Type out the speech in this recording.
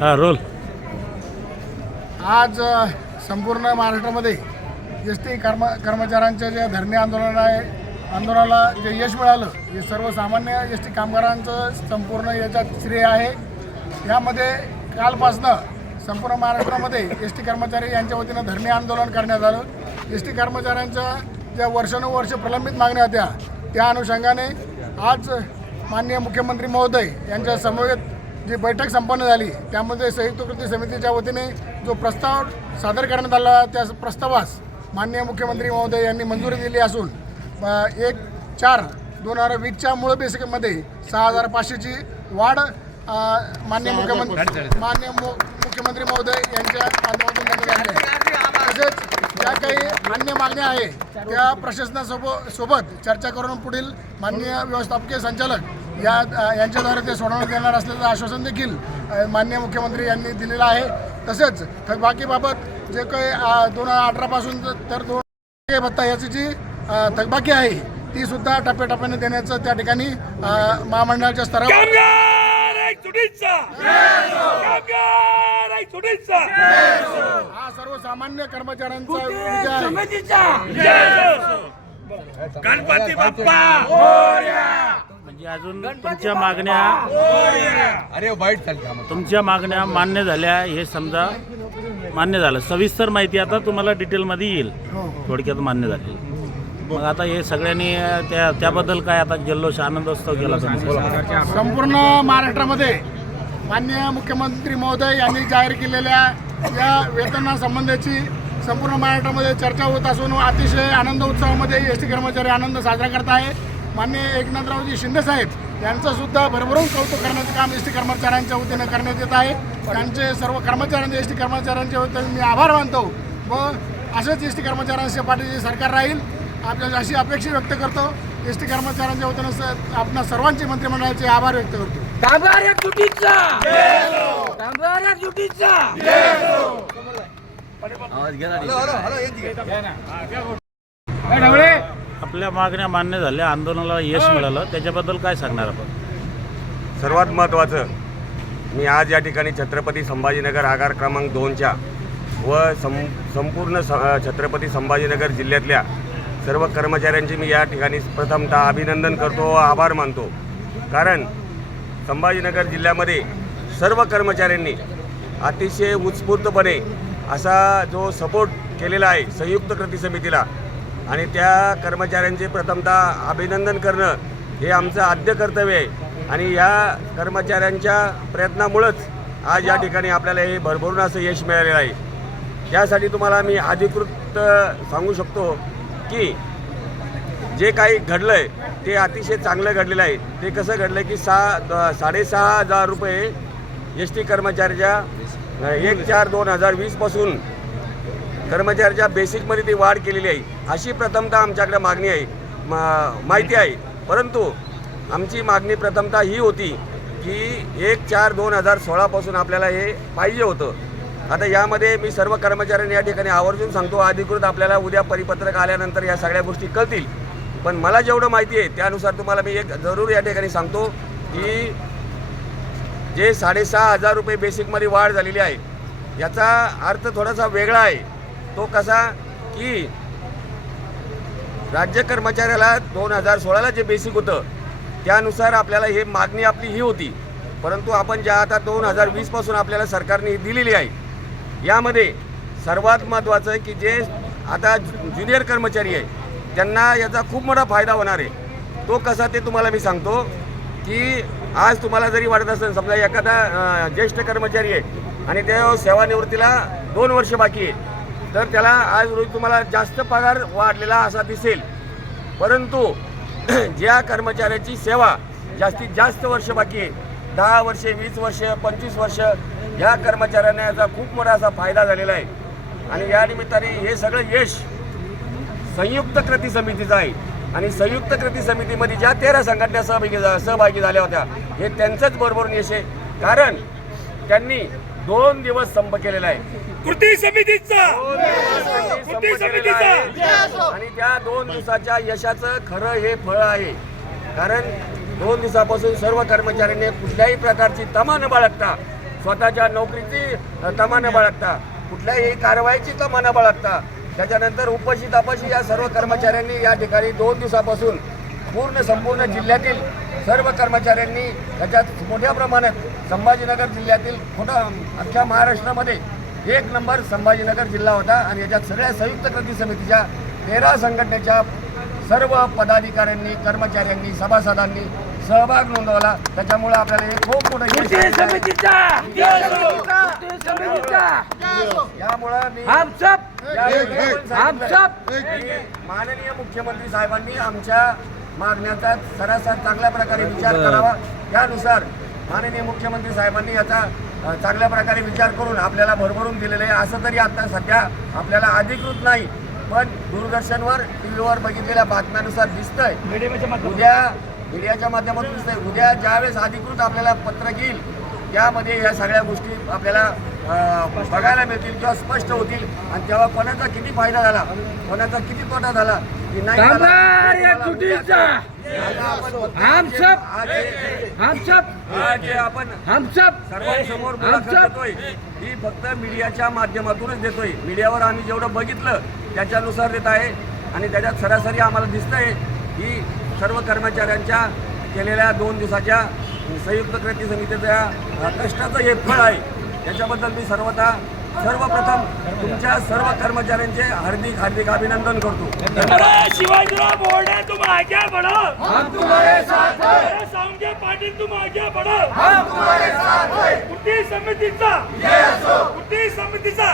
Role आज संपूर्ण महाराष्ट्रामध्ये एस टी कर्मचाऱ्यांच्या जे धरणे आंदोलनाला जे यश मिळालं हे सर्वसामान्य एस टी कामगारांचं संपूर्ण याच्यात श्रेय आहे। यामध्ये कालपासनं संपूर्ण महाराष्ट्रामध्ये एस टी कर्मचारी यांच्या वतीनं धरणे आंदोलन करण्यात आलं। एस टी कर्मचाऱ्यांच्या ज्या वर्षानुवर्ष प्रलंबित मागण्या होत्या त्या अनुषंगाने आज माननीय मुख्यमंत्री महोदय यांच्या समवेत जी बैठक संपन्न झाली त्यामध्ये संयुक्त कृती समितीच्या वतीने जो प्रस्ताव सादर करण्यात आला त्या प्रस्तावास माननीय मुख्यमंत्री महोदय यांनी मंजुरी दिली असून 1/4/2020च्या मूळ बेसिकमध्ये 6,500ची वाढ माननीय मुख्यमंत्री महोदय यांच्या माध्यमातून झाली आहे। तसेच ज्या काही अन्य मागण्या आहेत त्या प्रशासनासोबत चर्चा करून पुढील माननीय व्यवस्थापकीय संचालक यांच्याद्वारे ते सोडवण्यात येणार असल्याचं आश्वासन देखील माननीय मुख्यमंत्री यांनी दिलेलं आहे। तसेच थकबाकीबाबत जे काही 2018 पासून तर 2 भत्ता याची जी थकबाकी आहे ती सुद्धा टप्प्याटप्प्याने देण्याचं त्या ठिकाणी महामंडळाच्या स्तरावर हा सर्वसामान्य कर्मचाऱ्यांचा विजय आहे। गणपती बाप्पा म्हणजे अजून तुमच्या मागण्या मान्य झाल्या हे समजा मान्य झालं। सविस्तर माहिती आता तुम्हाला डिटेलमध्ये येईल, थोडक्यात मान्य झाली। मग आता हे सगळ्यांनी त्याबद्दल काय आता जल्लोष आनंदोत्सव केला संपूर्ण महाराष्ट्रामध्ये माननीय मुख्यमंत्री महोदय यांनी जाहीर केलेल्या या वेतनासंबंधीची संपूर्ण महाराष्ट्रामध्ये चर्चा होत असून अतिशय आनंद उत्सवामध्ये एस टी कर्मचारी आनंद साजरा करत आहे। माननीय एकनाथरावजी शिंदे साहेब यांचं सुद्धा भरभरून कौतुक करण्याचं काम एस टी कर्मचाऱ्यांच्या वतीने करण्यात येत आहे। त्यांचे सर्व कर्मचाऱ्यांचे एस टी कर्मचाऱ्यांच्या वतीने मी आभार मानतो व असेच एस टी कर्मचाऱ्यांच्या पाठीशी सरकार राहील आपल्याला अशी अपेक्षा व्यक्त करतो। एस टी कर्मचाऱ्यांच्या वतीनं आपणा सर्वांचे मंत्रिमंडळाचे आभार व्यक्त करतो। आपल्या मागण्या मान्य झाल्या, आंदोलनाला यश मिळालं, त्याच्याबद्दल काय सांगणार आपण? सर्वात महत्त्वाचं मी आज या ठिकाणी छत्रपती संभाजीनगर आगार क्रमांक 2च्या व संपूर्ण छत्रपती संभाजीनगर जिल्ह्यातल्या सर्व कर्मचाऱ्यांचे मी या ठिकाणी प्रथमतः अभिनंदन करतो व आभार मानतो। कारण संभाजीनगर जिल्ह्यामध्ये सर्व कर्मचाऱ्यांनी अतिशय उत्स्फूर्तपणे असा जो सपोर्ट केलेला आहे संयुक्त कृती समितीला आणि त्या कर्मचाऱ्यांचे प्रथमतः अभिनंदन करणं हे आमचं आद्य कर्तव्य आहे। आणि या कर्मचाऱ्यांच्या प्रयत्नामुळेच आज या ठिकाणी आपल्याला हे भरभरून असं यश मिळालेलं आहे। त्यासाठी तुम्हाला मी अधिकृत सांगू शकतो की जे काही घडलं आहे ते अतिशय चांगलं घडलेलं आहे। ते कसं घडलं आहे की 6,500 रुपये एस टी कर्मचाऱ्याच्या 1/4/2020 पासून कर्मचाऱ्याच्या बेसिकमध्ये ती वाढ केलेली आहे अशी प्रथमतः आमच्याकडे मागणी आहे माहिती आहे। परंतु आमची मागणी प्रथमतः ही होती की 1/4/2016 पासून आपल्याला हे पाहिजे होतं. आता यामध्ये मी सर्व कर्मचाऱ्यांनी या ठिकाणी आवर्जून सांगतो, अधिकृत आपल्याला उद्या परिपत्रक आल्यानंतर या सगळ्या गोष्टी कळतील. पण मला जेवढं माहिती आहे त्यानुसार तुम्हाला मी एक जरूर या ठिकाणी सांगतो की जे 6,500 रुपये बेसिकमध्ये वाढ झालेली आहे याचा अर्थ थोडासा वेगळा आहे. तो कसा की राज्य कर्मचाऱ्याला 2016ला जे बेसिक होतं त्यानुसार आपल्याला हे मागणी आपली ही होती, परंतु आपण ज्या आता 2020 पासून आपल्याला सरकारने दिलेली आहे यामध्ये सर्वात महत्त्वाचं आहे की जे आता ज्युनियर कर्मचारी आहे त्यांना याचा खूप मोठा फायदा होणार आहे. तो कसा ते तुम्हाला मी सांगतो की आज तुम्हाला जरी वाटत असेल समजा एखादा ज्येष्ठ कर्मचारी आहे आणि त्या सेवानिवृत्तीला 2 वर्ष बाकी आहे तर त्याला आज रोजी तुम्हाला जास्त पगार वाढलेला असा दिसेल, परंतु ज्या कर्मचाऱ्याची सेवा जास्तीत जास्त वर्ष बाकी आहे 10 वर्षे 20 वर्ष 25 वर्ष या कर्मचाऱ्यांना याचा खूप मोठा असा फायदा झालेला आहे. आणि या निमित्ताने हे सगळं यश संयुक्त कृती समितीचं आहे आणि संयुक्त कृती समितीमध्ये ज्या 13 संघटना सहभागी झाल्या होत्या हे त्यांचंच बरोबर यश आहे, कारण त्यांनी 2 दिवस संप केलेला आहे कृती समितीचा आणि त्या 2 दिवसाच्या यशाचं खरं हे फळ आहे. कारण 2 दिवसापासून सर्व कर्मचाऱ्यांनी कुठल्याही प्रकारची तमा न बाळगता, स्वतःच्या नोकरीची तमा न बाळगता, कुठल्याही कारवाईची तमा न बाळगता, त्याच्यानंतर उपाशी तापाशी या सर्व कर्मचाऱ्यांनी या ठिकाणी 2 दिवसापासून संपूर्ण जिल्ह्यातील सर्व कर्मचाऱ्यांनी त्याच्यात मोठ्या प्रमाणात संभाजीनगर जिल्ह्यातील अख्ख्या महाराष्ट्रामध्ये 1 नंबर संभाजीनगर जिल्हा होता आणि याच्यात सगळ्या संयुक्त कृती समितीच्या 13 संघटनेच्या सर्व पदाधिकाऱ्यांनी कर्मचाऱ्यांनी सभासदांनी सहभाग नोंदवला. त्याच्यामुळे आपल्याला हे खूप मोठं यश यामुळं मी माननीय मुख्यमंत्री साहेबांनी आमच्या मागण्याचा सरासर चांगल्या प्रकारे विचार करावा. त्यानुसार माननीय मुख्यमंत्री साहेबांनी याचा चांगल्या प्रकारे विचार करून आपल्याला भरभरून दिलेलं आहे. असं तरी आता सध्या आपल्याला अधिकृत नाही, पण दूरदर्शनवर टीव्हीवर बघितलेल्या बातम्यानुसार दिसतंय, उद्या मीडियाच्या माध्यमातून दिसतंय. उद्या ज्यावेळेस अधिकृत आपल्याला पत्रक येईल त्यामध्ये या सगळ्या गोष्टी आपल्याला बघायला मिळतील किंवा स्पष्ट होतील आणि तेव्हा कोणाचा किती फायदा झाला, कोणाचा किती तोटा झाला की नाही झाला. आपण सर्वांसमोर मुलाखत देतोय ही फक्त मीडियाच्या माध्यमातूनच देतोय. मीडियावर आम्ही जेवढं बघितलं त्याच्यानुसार देत आहे आणि त्याच्यात सरासरी आम्हाला दिसतंय ही सर्व कर्मचाऱ्यांच्या केलेल्या 2 दिवसाच्या संयुक्त कृती समितीच्या कष्टाचं हे फळ आहे. त्याच्याबद्दल मी सर्वप्रथम तुमच्या सर्व कर्मचाऱ्यांचे हार्दिक अभिनंदन करतो. शिवाजीराव बोर्डे तुम आगे बढ़ो, हम तुम्हारे साथ हैं. सांगे पाटील तुम आगे बढ़ो, हम तुम्हारे साथ हैं. कृती समितीचा, कृती समितीचा